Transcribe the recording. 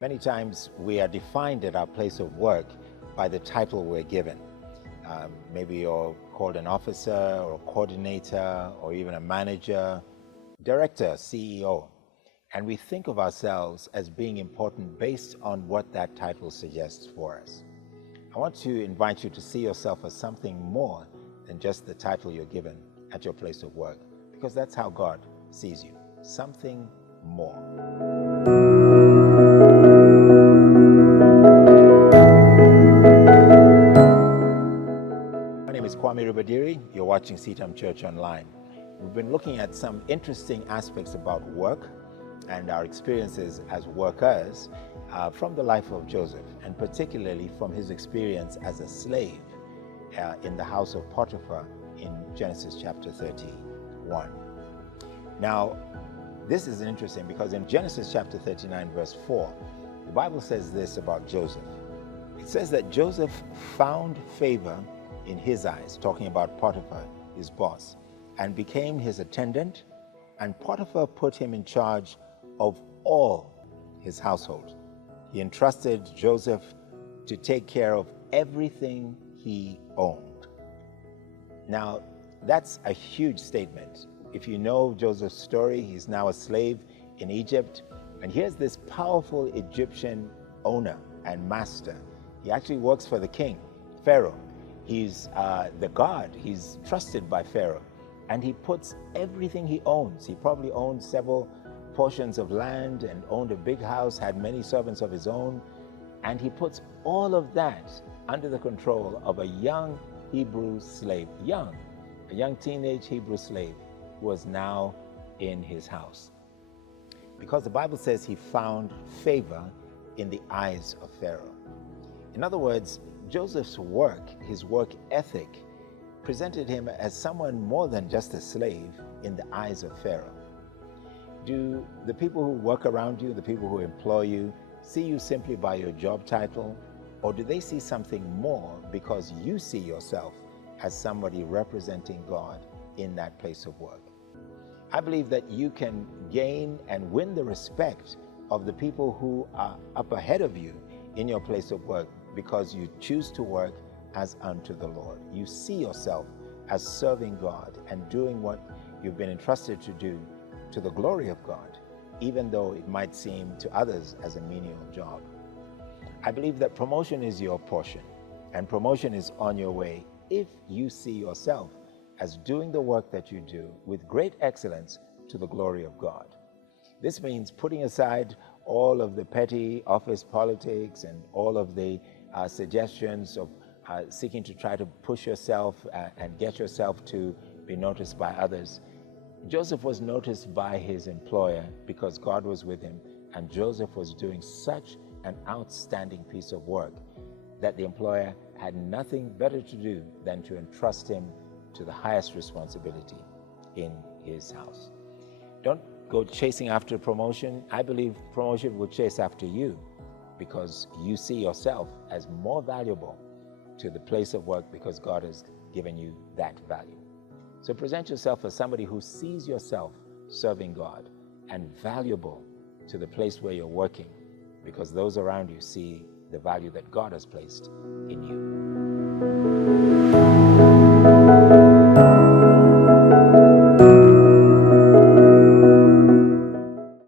Many times we are defined at our place of work by the title we're given. Maybe you're called an officer or a coordinator or even a manager, director, CEO. And we think of ourselves as being important based on what that title suggests for us. I want to invite you to see yourself as something more than just the title you're given at your place of work, because that's how God sees you, something more. My name is Kwame Rubadiri. You're watching CITAM Church Online. We've been looking at some interesting aspects about work and our experiences as workers from the life of Joseph, and particularly from his experience as a slave in the house of Potiphar in Genesis chapter 31. Now, this is interesting because in Genesis chapter 39 verse 4, the Bible says this about Joseph. It says that Joseph found favor in his eyes, talking about Potiphar, his boss, and became his attendant, and Potiphar put him in charge of all his household. He entrusted Joseph to take care of everything he owned. Now, that's a huge statement. If you know Joseph's story, he's now a slave in Egypt, and here's this powerful Egyptian owner and master. He actually works for the king, Pharaoh. He's the god. He's trusted by Pharaoh, and he puts everything he owns. He probably owned several portions of land and owned a big house, had many servants of his own, and he puts all of that under the control of a young Hebrew slave, a young teenage Hebrew slave who was now in his house. Because the Bible says he found favor in the eyes of Pharaoh. In other words, Joseph's work, his work ethic, presented him as someone more than just a slave in the eyes of Pharaoh. Do the people who work around you, the people who employ you, see you simply by your job title, or do they see something more because you see yourself as somebody representing God in that place of work? I believe that you can gain and win the respect of the people who are up ahead of you in your place of work because you choose to work as unto the Lord. You see yourself as serving God and doing what you've been entrusted to do to the glory of God, even though it might seem to others as a menial job. I believe that promotion is your portion, and promotion is on your way if you see yourself as doing the work that you do with great excellence to the glory of God. This means putting aside all of the petty office politics and all of the suggestions of seeking to try to push yourself and get yourself to be noticed by others. Joseph was noticed by his employer because God was with him, and Joseph was doing such an outstanding piece of work that the employer had nothing better to do than to entrust him to the highest responsibility in his house. Don't go chasing after promotion. I believe promotion will chase after you because you see yourself as more valuable to the place of work because God has given you that value. So present yourself as somebody who sees yourself serving God and valuable to the place where you're working, because those around you see the value that God has placed in you.